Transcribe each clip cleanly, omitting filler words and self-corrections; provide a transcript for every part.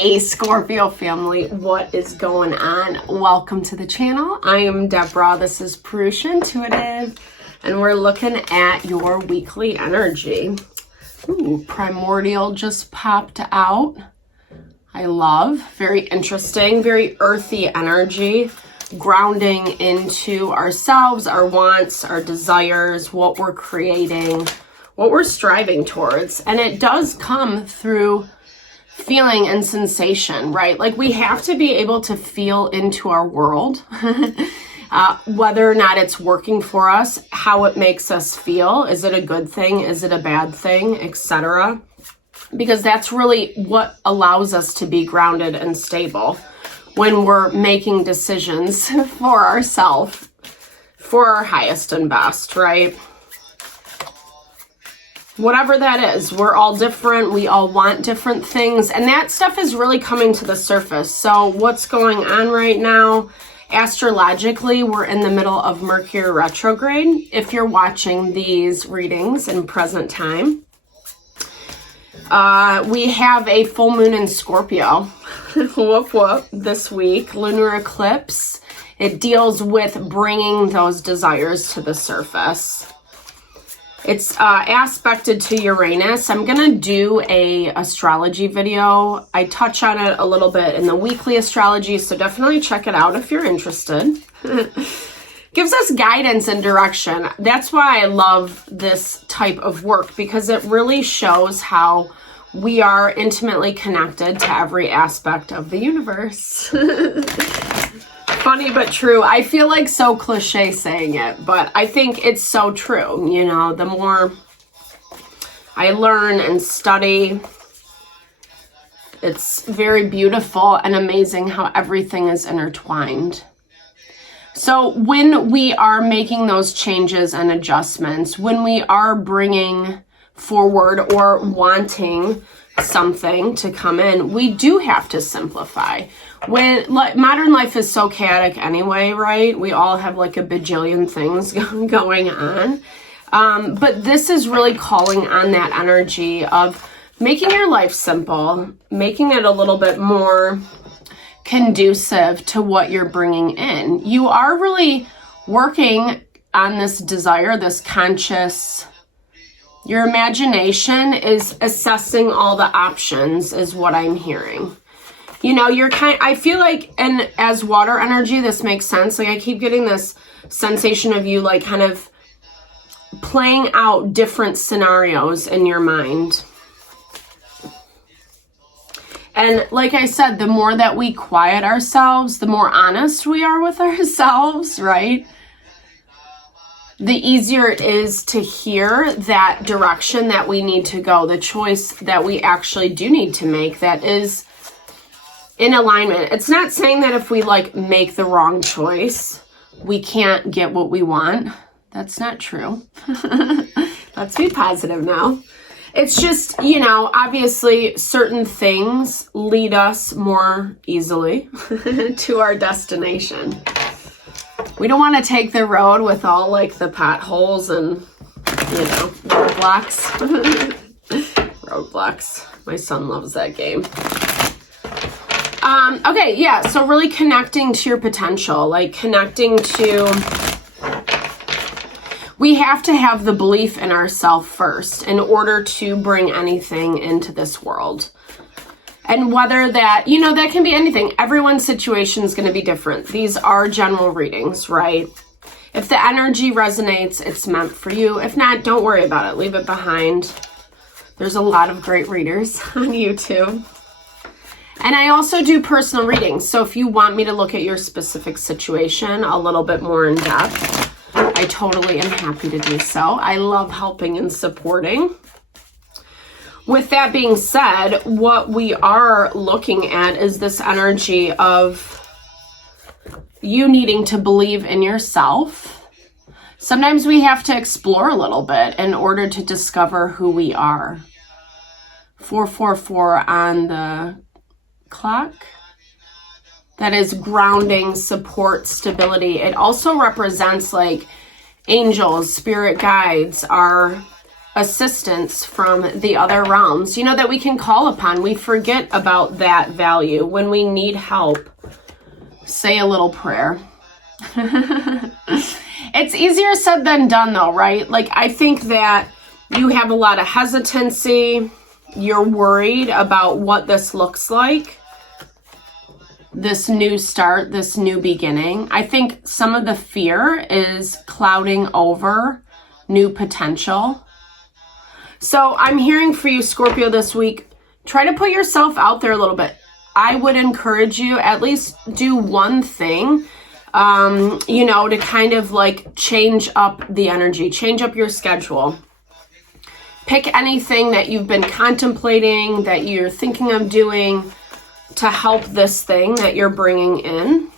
Hey Scorpio family, what is going on? Welcome to the channel. I am Deborah. This is Purusha Intuitive, and we're looking at your weekly energy. Ooh, Primordial just popped out. I love. Very interesting, very earthy energy, grounding into ourselves, our wants, our desires, what we're creating, what we're striving towards. And it does come through feeling and sensation, right? Like we have to be able to feel into our world, whether or not it's working for us, how it makes us feel. Is it a good thing? Is it a bad thing? Etc. Because that's really what allows us to be grounded and stable when we're making decisions for ourselves, for our highest and best, right? Whatever that is, we're all different. We all want different things. And that stuff is really coming to the surface. So what's going on right now? Astrologically, we're in the middle of Mercury retrograde. If you're watching these readings in present time, we have a full moon in Scorpio. Whoop, whoop, this week. Lunar eclipse. It deals with bringing those desires to the surface. It's aspected to Uranus. I'm going to do a astrology video. I touch on it a little bit in the weekly astrology, so definitely check it out if you're interested. Gives us guidance and direction. That's why I love this type of work, because it really shows how we are intimately connected to every aspect of the universe. Funny but true. I feel like so cliche saying it, but I think it's so true. You know, the more I learn and study, it's very beautiful and amazing how everything is intertwined. So when we are making those changes and adjustments, when we are bringing forward or wanting something to come in, we do have to simplify. When modern life is so chaotic anyway, right? We all have like a bajillion things going on. But this is really calling on that energy of making your life simple, making it a little bit more conducive to what you're bringing in. You are really working on this desire, this conscious. Your imagination is assessing all the options is what I'm hearing. You know, I feel like, and as water energy, this makes sense. Like I keep getting this sensation of you like kind of playing out different scenarios in your mind. And like I said, the more that we quiet ourselves, the more honest we are with ourselves, right? The easier it is to hear that direction that we need to go, the choice that we actually do need to make that is in alignment. It's not saying that if we like make the wrong choice, we can't get what we want. That's not true. Let's be positive now. It's just, you know, obviously certain things lead us more easily to our destination. We don't want to take the road with all like the potholes and, you know, roadblocks. Roadblocks. My son loves that game. Okay, yeah, so really connecting to your potential, like connecting to, we have to have the belief in ourselves first in order to bring anything into this world. And whether that, you know, that can be anything. Everyone's situation is going to be different. These are general readings, right? If the energy resonates, it's meant for you. If not, don't worry about it. Leave it behind. There's a lot of great readers on YouTube. And I also do personal readings. So if you want me to look at your specific situation a little bit more in depth, I totally am happy to do so. I love helping and supporting. With that being said, what we are looking at is this energy of you needing to believe in yourself. Sometimes we have to explore a little bit in order to discover who we are. 444 on the clock. That is grounding, support, stability. It also represents like angels, spirit guides, our assistance from the other realms, you know, that we can call upon. We forget about that value when we need help. Say a little prayer. It's easier said than done though, right? Like, I think that you have a lot of hesitancy. You're worried about what this looks like. This new start, this new beginning. I think some of the fear is clouding over new potential. So I'm hearing for you, Scorpio, this week, try to put yourself out there a little bit. I would encourage you at least do one thing, you know, to kind of like change up the energy, change up your schedule. Pick anything that you've been contemplating, that you're thinking of doing to help this thing that you're bringing in.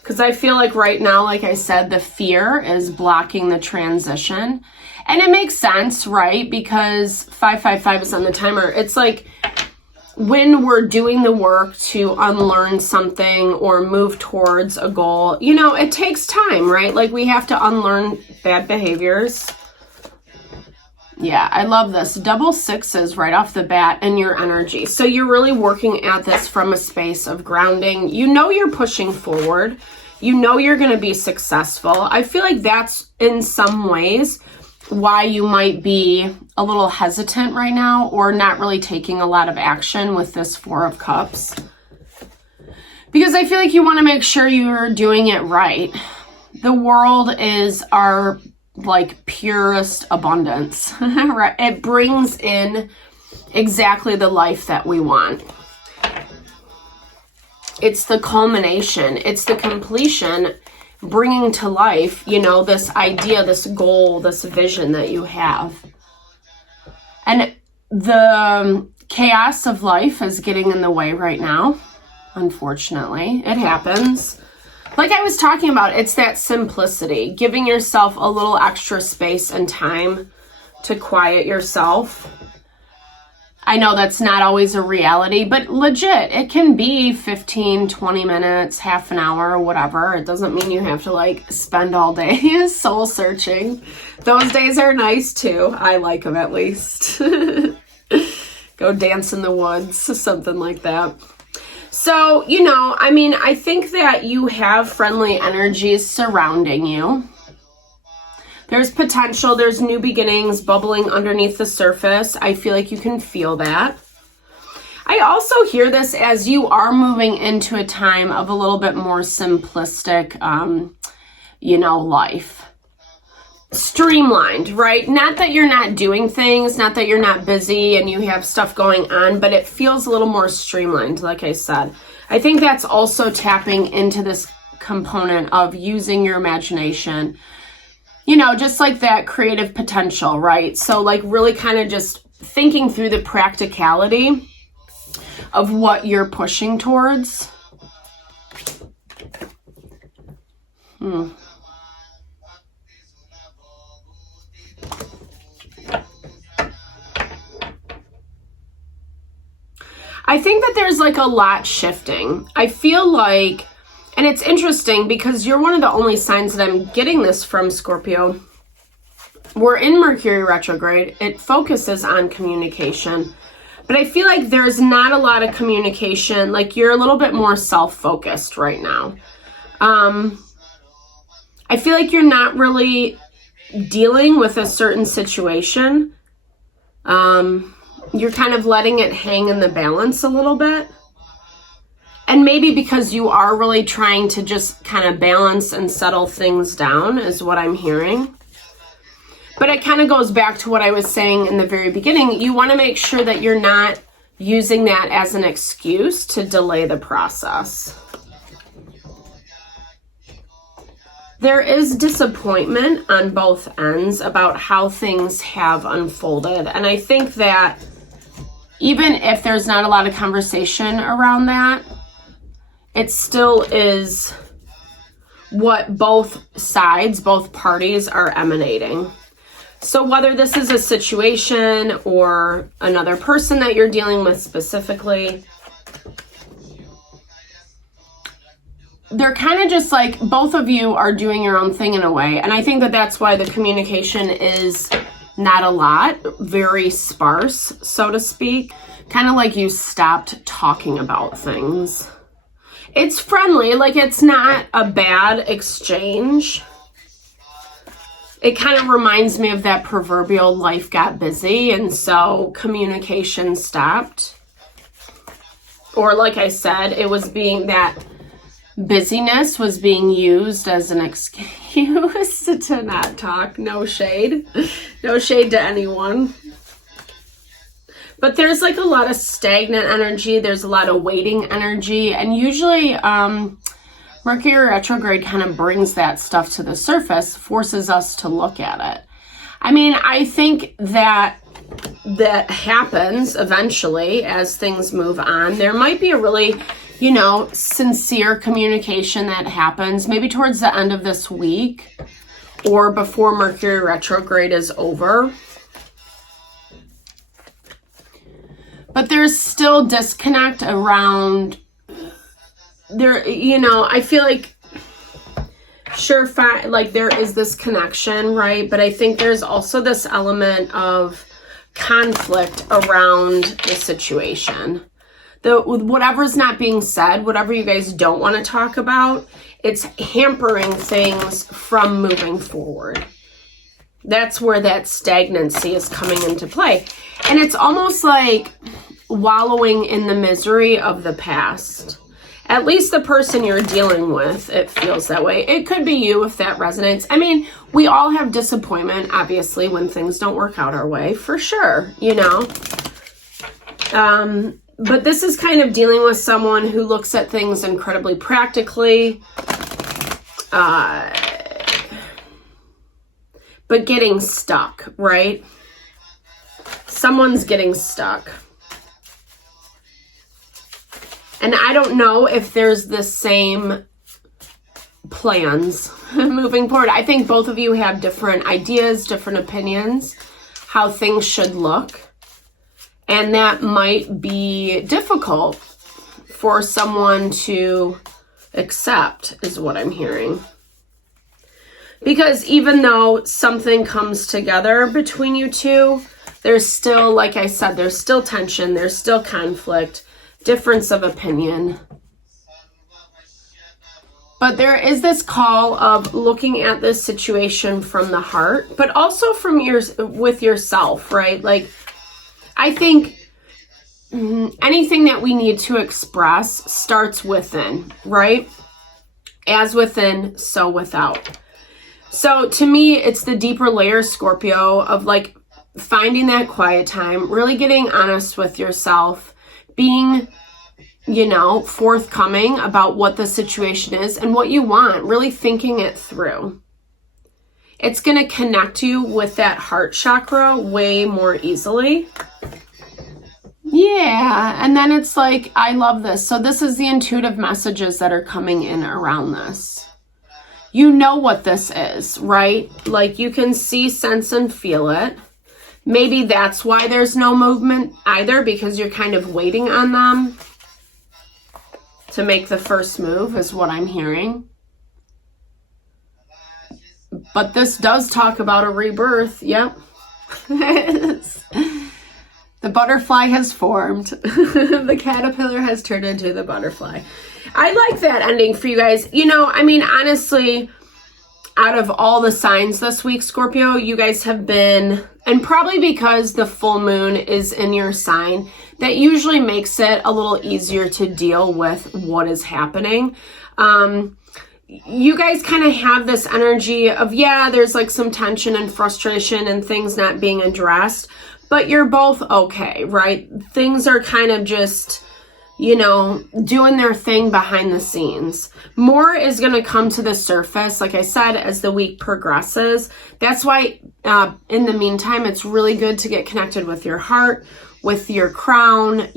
Because I feel like right now, like I said, the fear is blocking the transition. And it makes sense, right? Because 555 is on the timer. It's like when we're doing the work to unlearn something or move towards a goal, you know, it takes time, right? Like we have to unlearn bad behaviors. Yeah, I love this. Double sixes right off the bat in your energy. So you're really working at this from a space of grounding. You know you're pushing forward. You know you're going to be successful. I feel like that's in some ways why you might be a little hesitant right now or not really taking a lot of action with this Four of Cups. Because I feel like you want to make sure you're doing it right. The world is our like purest abundance, right? It brings in exactly the life that we want. It's the culmination, it's the completion, bringing to life, you know, this idea, this goal, this vision that you have. And the chaos of life is getting in the way right now. Unfortunately, it happens. Like I was talking about, it's that simplicity, giving yourself a little extra space and time to quiet yourself. I know that's not always a reality, but legit, it can be 15, 20 minutes, half an hour, whatever. It doesn't mean you have to like spend all day soul searching. Those days are nice too. I like them at least. Go dance in the woods, something like that. So, you know, I mean, I think that you have friendly energies surrounding you. There's potential, there's new beginnings bubbling underneath the surface. I feel like you can feel that. I also hear this as you are moving into a time of a little bit more simplistic, you know, life. Streamlined, right? Not that you're not doing things, not that you're not busy and you have stuff going on, but it feels a little more streamlined, like I said. I think that's also tapping into this component of using your imagination, you know, just like that creative potential, right? So like really kind of just thinking through the practicality of what you're pushing towards. I think that there's like a lot shifting. I feel like, and it's interesting because you're one of the only signs that I'm getting this from, Scorpio. We're in Mercury retrograde. It focuses on communication. But I feel like there's not a lot of communication. Like you're a little bit more self-focused right now. I feel like you're not really dealing with a certain situation. You're kind of letting it hang in the balance a little bit. And maybe because you are really trying to just kind of balance and settle things down is what I'm hearing. But it kind of goes back to what I was saying in the very beginning. You want to make sure that you're not using that as an excuse to delay the process. There is disappointment on both ends about how things have unfolded. And I think that even if there's not a lot of conversation around that, it still is what both sides, both parties are emanating. So whether this is a situation or another person that you're dealing with specifically, they're kind of just like, both of you are doing your own thing in a way. And I think that that's why the communication is not a lot, very sparse, so to speak. Kind of like you stopped talking about things. It's friendly, like it's not a bad exchange. It kind of reminds me of that proverbial life got busy, and so communication stopped. Or like I said, it was being that busyness was being used as an excuse to not talk. No shade. No shade to anyone. But there's like a lot of stagnant energy. There's a lot of waiting energy. And usually Mercury retrograde kind of brings that stuff to the surface, forces us to look at it. I mean, I think that happens eventually as things move on. There might be a really, sincere communication that happens maybe towards the end of this week or before Mercury retrograde is over. But there's still disconnect around there, I feel like like there is this connection, right? But I think there's also this element of conflict around the situation. Whatever's not being said, whatever you guys don't want to talk about, it's hampering things from moving forward. That's where that stagnancy is coming into play. And it's almost like wallowing in the misery of the past. At least the person you're dealing with, it feels that way. It could be you if that resonates. I mean, we all have disappointment, obviously, when things don't work out our way, for sure, But this is kind of dealing with someone who looks at things incredibly practically, but getting stuck, right? Someone's getting stuck. And I don't know if there's the same plans moving forward. I think both of you have different ideas, different opinions, how things should look. And that might be difficult for someone to accept, is what I'm hearing. Because even though something comes together between you two, there's still, like I said, there's still tension, there's still conflict, difference of opinion. But there is this call of looking at this situation from the heart, but also from with yourself, right? Like, I think anything that we need to express starts within, right? As within, so without. So to me, it's the deeper layer, Scorpio, of like finding that quiet time, really getting honest with yourself, being, forthcoming about what the situation is and what you want, really thinking it through. It's going to connect you with that heart chakra way more easily. Yeah, and then it's like, I love this. So this is the intuitive messages that are coming in around this. You know what this is, right? Like you can see, sense, and feel it. Maybe that's why there's no movement either, because you're kind of waiting on them to make the first move, is what I'm hearing. But this does talk about a rebirth. Yep. The butterfly has formed. The caterpillar has turned into the butterfly. I like that ending for you guys. Honestly, out of all the signs this week, Scorpio, you guys have been, and probably because the full moon is in your sign, that usually makes it a little easier to deal with what is happening. You guys kind of have this energy of, there's like some tension and frustration and things not being addressed, but you're both okay, right? Things are kind of just, doing their thing behind the scenes. More is going to come to the surface, like I said, as the week progresses. That's why, in the meantime, it's really good to get connected with your heart, with your crown,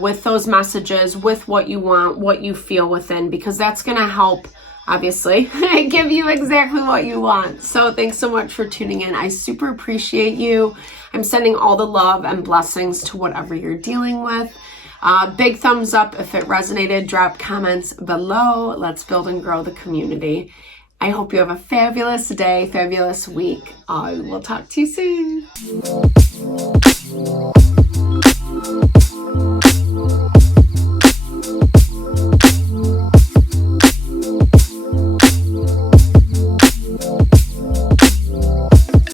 with those messages, with what you want, what you feel within, because that's going to help, obviously, give you exactly what you want. So thanks so much for tuning in. I super appreciate you. I'm sending all the love and blessings to whatever you're dealing with. Big thumbs up if it resonated. Drop comments below. Let's build and grow the community. I hope you have a fabulous day, fabulous week. I will talk to you soon.